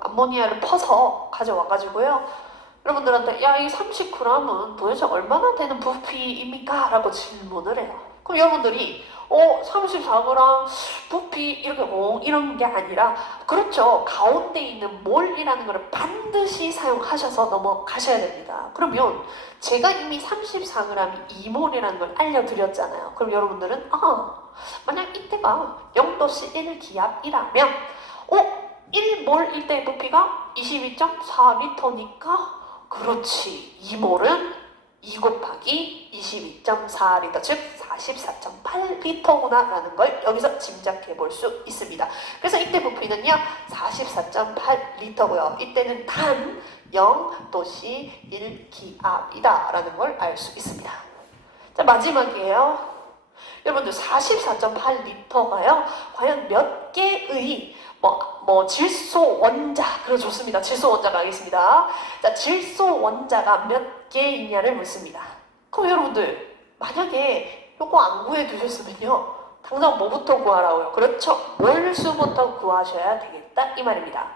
암모니아를 퍼서 가져와가지고요, 여러분들한테 야, 이 30g은 도대체 얼마나 되는 부피입니까? 라고 질문을 해요. 그럼 여러분들이 34g 부피 이렇게 이런 게 아니라, 그렇죠, 가운데 있는 몰이라는 것을 반드시 사용하셔서 넘어가셔야 됩니다. 그러면 제가 이미 34g이 2몰이라는 걸 알려드렸잖아요. 그럼 여러분들은 만약 이때가 0도씨 1기압이라면 1몰일 때의 부피가 22.4리터니까 그렇지, 2몰은 2 곱하기 22.4리터, 즉 44.8리터구나 라는 걸 여기서 짐작해 볼 수 있습니다. 그래서 이때 부피는요 44.8리터고요. 이때는 단 0도씨 1기압이다 라는 걸 알 수 있습니다. 자, 마지막이에요. 여러분들 44.8리터가요 과연 몇 개의 질소 원자, 그래 좋습니다. 질소 원자가 알겠습니다. 자, 질소 원자가 몇 개이냐를 묻습니다. 그럼 여러분들 만약에 요거 안 구해 두셨으면요, 당장 뭐부터 구하라고요? 그렇죠, 몰수부터 구하셔야 되겠다 이 말입니다.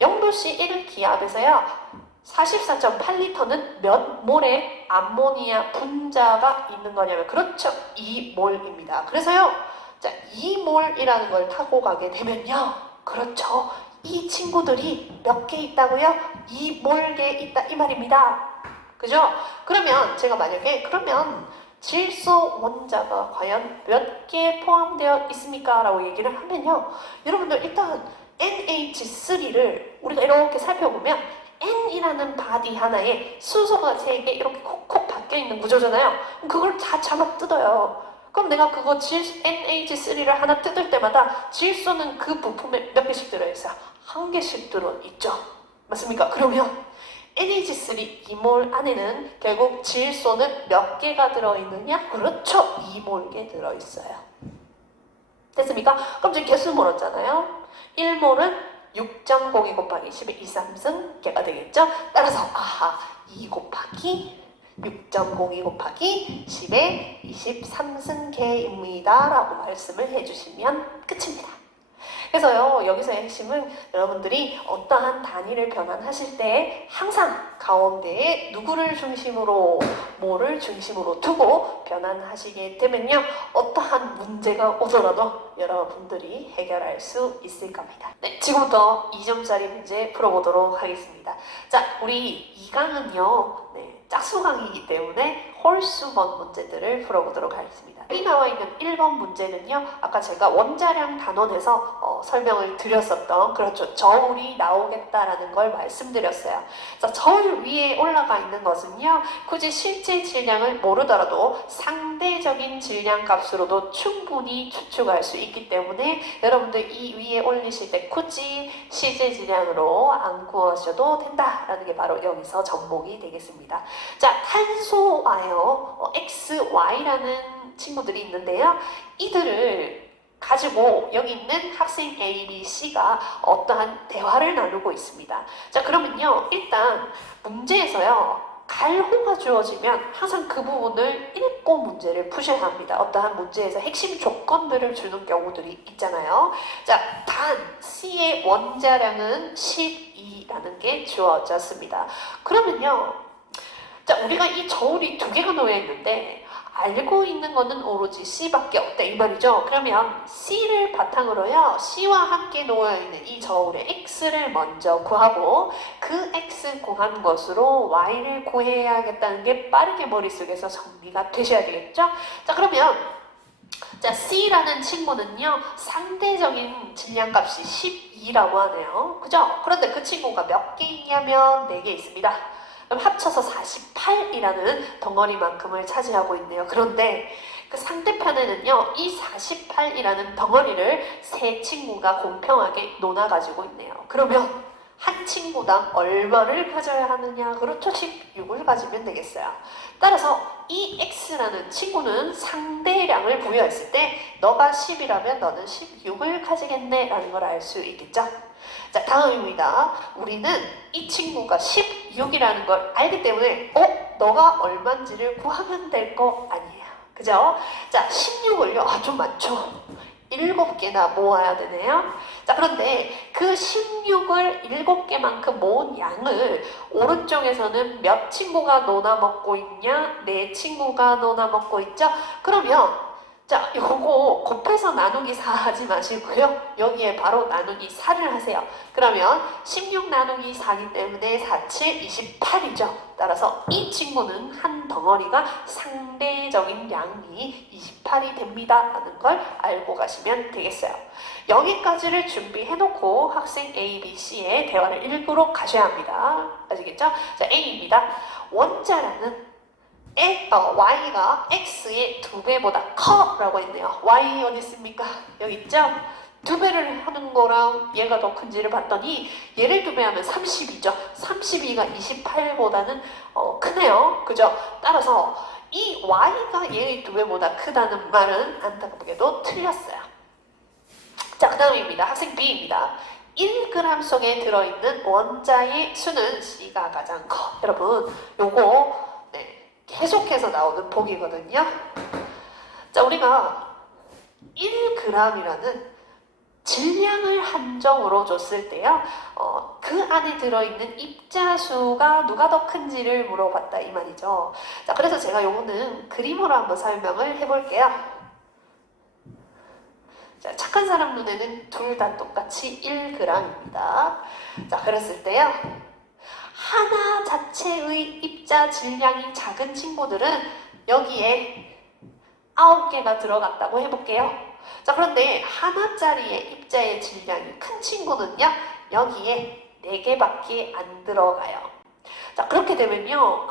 0도씨 1기압에서요 44.8리터는 몇 몰의 암모니아 분자가 있는 거냐면, 그렇죠, 2몰입니다. 그래서요, 자, 2몰이라는 걸 타고 가게 되면요, 그렇죠, 이 친구들이 몇 개 있다고요? 2몰개 있다 이 말입니다. 그죠? 그러면 제가 만약에 그러면 질소 원자가 과연 몇 개 포함되어 있습니까? 라고 얘기를 하면요, 여러분들 일단 NH3를 우리가 이렇게 살펴보면 N이라는 바디 하나에 수소가 3개 이렇게 콕콕 박혀있는 구조잖아요. 그걸 다 잡아 뜯어요. 그럼 내가 그거 NH3를 하나 뜯을 때마다 질소는 그 부품에 몇 개씩 들어있어요? 1개씩 들어있죠. 맞습니까? 그러면 NH3 2몰 안에는 결국 질소는 몇 개가 들어있느냐? 그렇죠, 2몰개 들어있어요. 됐습니까? 그럼 지금 개수 물었잖아요. 1몰은 6.02 곱하기 10의 23승계가 되겠죠? 따라서 2 곱하기 6.02 곱하기 10의 23승계입니다 라고 말씀을 해주시면 끝입니다. 그래서요, 여기서의 핵심은 여러분들이 어떠한 단위를 변환하실 때 항상 가운데에 누구를 중심으로, 뭐를 중심으로 두고 변환하시게 되면요, 어떠한 문제가 오더라도 여러분들이 해결할 수 있을 겁니다. 네, 지금부터 2점짜리 문제 풀어보도록 하겠습니다. 자, 우리 2강은요 짝수강이기 때문에 홀수번 문제들을 풀어보도록 하겠습니다. 여기 나와 있는 1번 문제는요, 아까 제가 원자량 단원에서 설명을 드렸었던, 그렇죠, 저울이 나오겠다라는 걸 말씀드렸어요. 그래서 저울 위에 올라가 있는 것은요, 굳이 실제 질량을 모르더라도 상대적인 질량 값으로도 충분히 추측할 수 있기 때문에 여러분들 이 위에 올리실 때 굳이 실제 질량으로 안 구하셔도 된다라는 게 바로 여기서 접목이 되겠습니다. 자, 탄소와요, XY라는 친구들이 있는데요, 이들을 가지고 여기 있는 학생 A, B, C가 어떠한 대화를 나누고 있습니다. 자, 그러면요, 일단 문제에서요, 갈호가 주어지면 항상 그 부분을 읽고 문제를 푸셔야 합니다. 어떠한 문제에서 핵심 조건들을 주는 경우들이 있잖아요. 자, 단 C의 원자량은 12라는 게 주어졌습니다. 그러면요, 자, 우리가 이 저울이 2개가 놓여 있는데 알고 있는 거는 오로지 C밖에 없다 이 말이죠. 그러면 C를 바탕으로요, C와 함께 놓여 있는 이 저울의 X를 먼저 구하고 그 X 구한 것으로 Y를 구해야겠다는 게 빠르게 머릿속에서 정리가 되셔야 되겠죠. 자, 그러면 자, C라는 친구는요, 상대적인 질량값이 12라고 하네요. 그죠? 그런데 그 친구가 몇 개 있냐면 4개 있습니다. 그럼 합쳐서 48이라는 덩어리만큼을 차지하고 있네요. 그런데 그 상대편에는요, 이 48이라는 덩어리를 세 친구가 공평하게 놓아가지고 있네요. 그러면 한 친구당 얼마를 가져야 하느냐? 그렇죠. 16을 가지면 되겠어요. 따라서 이 x라는 친구는 상대량을 부여했을 때 너가 10이라면 너는 16을 가지겠네 라는 걸 알 수 있겠죠. 자, 다음입니다. 우리는 이 친구가 16이라는 걸 알기 때문에 너가 얼마인지를 구하면 될 거 아니에요. 그죠? 자, 16을요. 좀 많죠? 7개나 모아야 되네요. 자, 그런데 그 16을 7개만큼 모은 양을 오른쪽에서는 몇 친구가 논아 먹고 있냐? 4친구가 논아 먹고 있죠? 그러면 자, 요거 곱해서 나누기 4 하지 마시고요. 여기에 바로 나누기 4를 하세요. 그러면 16 나누기 4이기 때문에 4, 7, 28이죠. 따라서 이 친구는 한 덩어리가 상대적인 양이 28이 됩니다. 라는 걸 알고 가시면 되겠어요. 여기까지를 준비해놓고 학생 A, B, C의 대화를 읽으러 가셔야 합니다. 아시겠죠? 자, A입니다. 원자량은 y가 x의 2배보다 커 라고 했네요. y 어디 있습니까? 여기 있죠? 2배를 하는 거랑 얘가 더 큰지를 봤더니 얘를 2배 하면 30이죠. 32가 28보다는 크네요. 그죠? 따라서 이 y가 얘의 2배보다 크다는 말은 안타깝게도 틀렸어요. 자, 그 다음입니다. 학생 B입니다. 1g 속에 들어있는 원자의 수는 C가 가장 커. 여러분, 요거 계속해서 나오는 보기거든요. 자, 우리가 1g이라는 질량을 한정으로 줬을 때요, 그 안에 들어있는 입자수가 누가 더 큰지를 물어봤다 이 말이죠. 자, 그래서 제가 요거는 그림으로 한번 설명을 해볼게요. 자, 착한 사람 눈에는 둘 다 똑같이 1g입니다. 자, 그랬을 때요, 하나 자체의 입자 질량이 작은 친구들은 여기에 9개가 들어갔다고 해볼게요. 자, 그런데 하나짜리의 입자의 질량이 큰 친구는요, 여기에 4개밖에 안 들어가요. 자, 그렇게 되면요,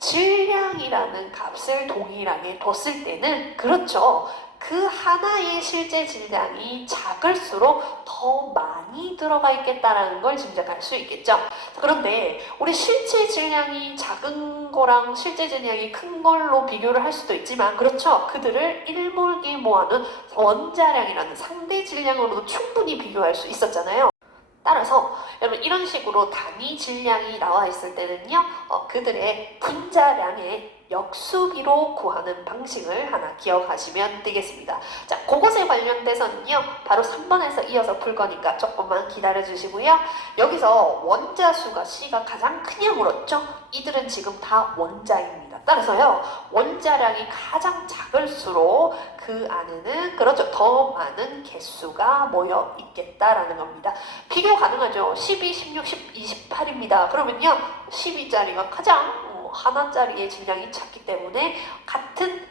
질량이라는 값을 동일하게 뒀을 때는, 그렇죠, 그 하나의 실제 질량이 작을수록 더 많이 들어가 있겠다라는 걸 짐작할 수 있겠죠. 그런데 우리 실제 질량이 작은 거랑 실제 질량이 큰 걸로 비교를 할 수도 있지만, 그렇죠, 그들을 1몰기 모아는 원자량이라는 상대 질량으로도 충분히 비교할 수 있었잖아요. 따라서 여러분, 이런 식으로 단위 질량이 나와 있을 때는요, 그들의 분자량의 역수비로 구하는 방식을 하나 기억하시면 되겠습니다. 자, 그것에 관련돼서는요, 바로 3번에서 이어서 풀 거니까 조금만 기다려 주시고요. 여기서 원자수가 C가 가장 크냐 물었죠? 이들은 지금 다 원자입니다. 따라서요, 원자량이 가장 작을수록 그 안에는, 그렇죠, 더 많은 개수가 모여 있겠다라는 겁니다. 비교 가능하죠? 12, 16, 10, 28입니다. 그러면요, 12짜리가 가장 하나짜리의 질량이 작기 때문에 같은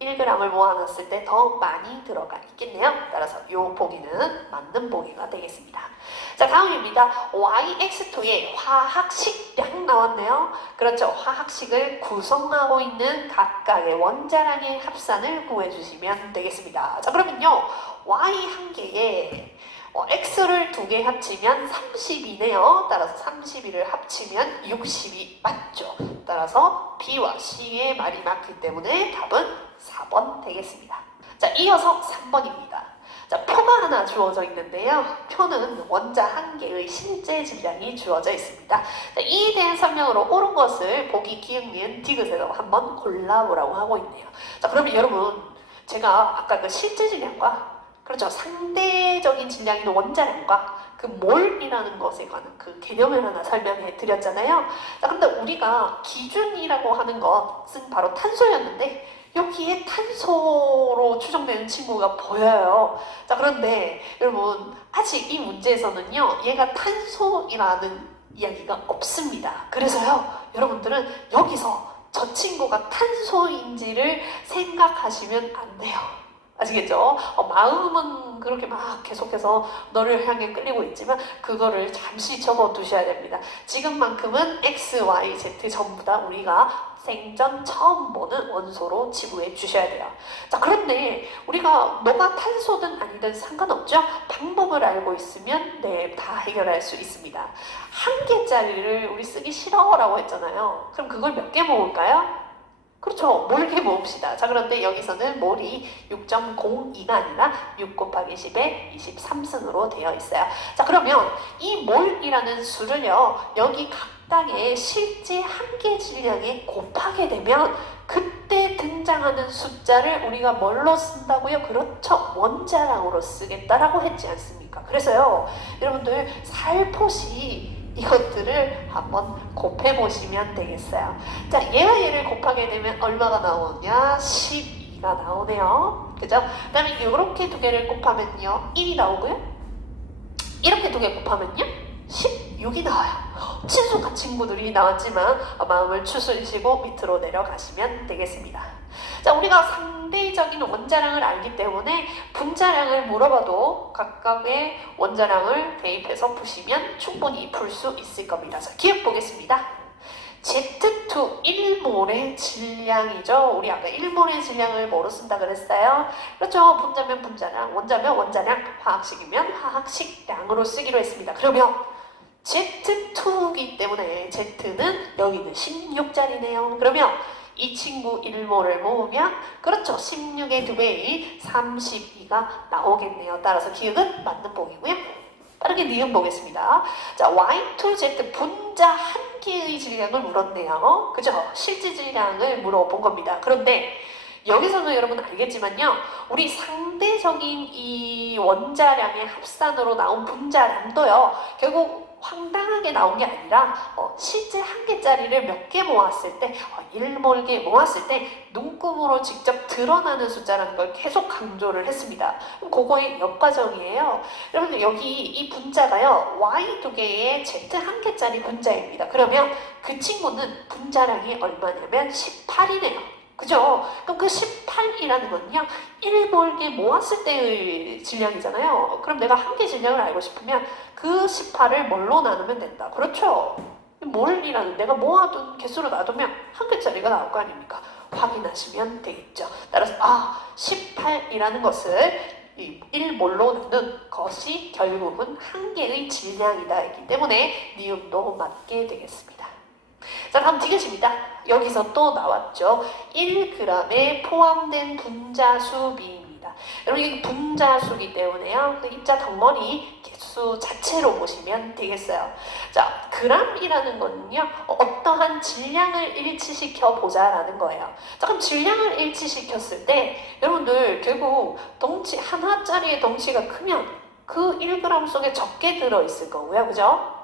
1g을 모아놨을 때 더 많이 들어가 있겠네요. 따라서 이 보기는 맞는 보기가 되겠습니다. 자, 다음입니다. YX2의 화학식량 나왔네요. 그렇죠. 화학식을 구성하고 있는 각각의 원자량의 합산을 구해주시면 되겠습니다. 자, 그러면요, Y 한 개에 x를 2개 합치면 30이네요. 따라서 32를 합치면 60이 맞죠. 따라서 B와 C의 말이 맞기 때문에 답은 4번 되겠습니다. 자, 이어서 3번입니다. 자, 표가 하나 주어져 있는데요. 표는 원자 한 개의 실제 질량이 주어져 있습니다. 자, 이에 대한 설명으로 옳은 것을 보기, 기억, 니은, 디귿에서 한번 골라보라고 하고 있네요. 자, 그러면 여러분, 제가 아까 그 실제 질량과, 그렇죠, 상대적인 질량이 있는 원자량과 그 몰이라는 것에 관한 그 개념을 하나 설명해 드렸잖아요. 자, 근데 우리가 기준이라고 하는 것은 바로 탄소였는데, 여기에 탄소로 추정되는 친구가 보여요. 자, 그런데 여러분, 아직 이 문제에서는요, 얘가 탄소이라는 이야기가 없습니다. 그래서요, 여러분들은 여기서 저 친구가 탄소인지를 생각하시면 안 돼요. 아시겠죠? 마음은 그렇게 막 계속해서 너를 향해 끌리고 있지만 그거를 잠시 접어 두셔야 됩니다. 지금만큼은 X, Y, Z 전부 다 우리가 생전 처음 보는 원소로 지구에 주셔야 돼요. 자, 그런데 우리가 너가 탄소든 아니든 상관없죠? 방법을 알고 있으면 네, 다 해결할 수 있습니다. 한 개짜리를 우리 쓰기 싫어라고 했잖아요. 그럼 그걸 몇 개 모을까요? 그렇죠. 몰게 모읍시다. 자, 그런데 여기서는 몰이 6.02가 아니라 6 곱하기 10의 23승으로 되어 있어요. 자, 그러면 이 몰이라는 수를요, 여기 각각의 실제 한 개 질량에 곱하게 되면 그때 등장하는 숫자를 우리가 뭘로 쓴다고요? 그렇죠. 원자량으로 쓰겠다라고 했지 않습니까? 그래서요, 여러분들 살포시 이것들을 한번 곱해보시면 되겠어요. 자, 얘와 얘를 곱하게 되면 얼마가 나오냐? 12가 나오네요. 그죠? 그 다음에 이렇게 두 개를 곱하면요, 1이 나오고요. 이렇게 두 개 곱하면요, 16이 나와요. 친숙한 친구들이 나왔지만 마음을 추스리시고 밑으로 내려가시면 되겠습니다. 자, 우리가 상대적인 원자량을 알기 때문에 분자량을 물어봐도 각각의 원자량을 대입해서 푸시면 충분히 풀 수 있을 겁니다. 자, 기억 보겠습니다. Z2 1몰의 질량이죠. 우리 아까 1몰의 질량을 뭐로 쓴다 그랬어요? 그렇죠. 분자면 분자량, 원자면 원자량, 화학식이면 화학식량으로 쓰기로 했습니다. 그러면 Z2이기 때문에 Z는 여기는 16짜리네요. 그러면 이 친구 1몰을 모으면 그렇죠. 16의 2배인 32가 나오겠네요. 따라서 기억은 맞는 복이고요. 빠르게 니은 보겠습니다. 자, Y2Z 분자 한 개의 질량을 물었네요. 그죠? 실제 질량을 물어본 겁니다. 그런데 여기서는 여러분 알겠지만요, 우리 상대적인 이 원자량의 합산으로 나온 분자량도요, 결국 황당하게 나온 게 아니라 실제 한 개짜리를 몇 개 모았을 때 1몰개 모았을 때 눈금으로 직접 드러나는 숫자라는 걸 계속 강조를 했습니다. 그거의 역과정이에요. 여러분들 여기 이 분자가요, Y 두 개의 Z 한 개짜리 분자입니다. 그러면 그 친구는 분자량이 얼마냐면 18이네요. 그죠? 그럼 그 18이라는 건요, 1몰개 모았을 때의 질량이잖아요. 그럼 내가 한 개 질량을 알고 싶으면 그 18을 뭘로 나누면 된다. 그렇죠? 몰이라는 내가 모아둔 개수로 놔두면 한 개짜리가 나올 거 아닙니까? 확인하시면 되겠죠. 따라서 18이라는 것을 이 1몰로 나눈 것이 결국은 한 개의 질량이다 했기 때문에 니은도 맞게 되겠습니다. 자, 다음 디귿입니다. 여기서 또 나왔죠. 1g에 포함된 분자수 비입니다. 여러분, 이게 분자수기 때문에요, 그 입자 덩어리 개수 자체로 보시면 되겠어요. 자, g이라는 거는요, 어떠한 질량을 일치시켜 보자라는 거예요. 자, 그럼 질량을 일치시켰을 때 여러분들 결국 덩치 하나짜리의 덩치가 크면 그 1g 속에 적게 들어있을 거고요. 그죠?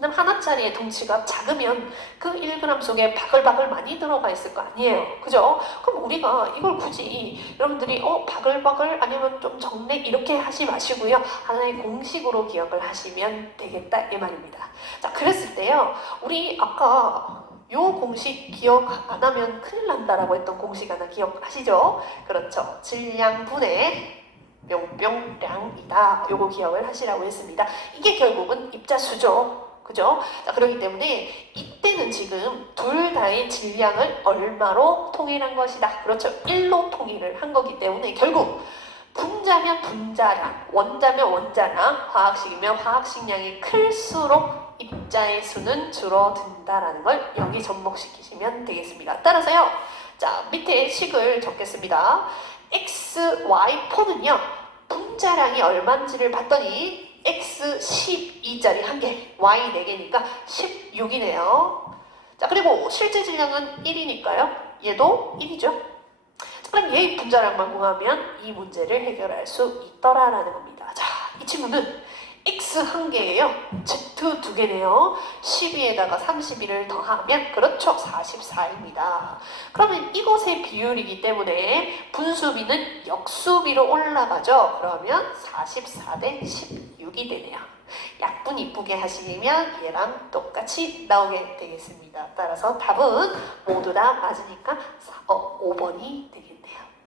그다음 하나짜리의 덩치가 작으면 그 1g 속에 바글바글 많이 들어가 있을 거 아니에요. 그죠? 그럼 우리가 이걸 굳이 여러분들이 바글바글 아니면 좀 적네 이렇게 하지 마시고요. 하나의 공식으로 기억을 하시면 되겠다 이 말입니다. 자, 그랬을 때요, 우리 아까 요 공식 기억 안 하면 큰일 난다라고 했던 공식 하나 기억하시죠? 그렇죠. 질량분의 뿅뿅량이다. 요거 기억을 하시라고 했습니다. 이게 결국은 입자수죠. 그죠? 자, 그렇기 때문에 이때는 지금 둘 다의 질량을 얼마로 통일한 것이다. 그렇죠. 1로 통일을 한 거기 때문에 결국 분자면 분자량, 원자면 원자량, 화학식이면 화학식량이 클수록 입자의 수는 줄어든다라는 걸 여기 접목시키시면 되겠습니다. 따라서요, 자, 밑에 식을 적겠습니다. x, y4는요, 분자량이 얼마인지를 봤더니 x 12짜리 한 개, y 4개니까 16이네요. 자, 그리고 실제 질량은 1이니까요. 얘도 1이죠. 그럼 얘의 분자량만 구하면 이 문제를 해결할 수 있더라라는 겁니다. 자, 이 친구는 x 한 개예요. z 두 개네요. 12에다가 31을 더하면 그렇죠. 44입니다. 그러면 이것의 비율이기 때문에 분수비는 역수비로 올라가죠. 그러면 44 대 16이 되네요. 약분 이쁘게 하시면 얘랑 똑같이 나오게 되겠습니다. 따라서 답은 모두 다 맞으니까 5번이 되겠습니다.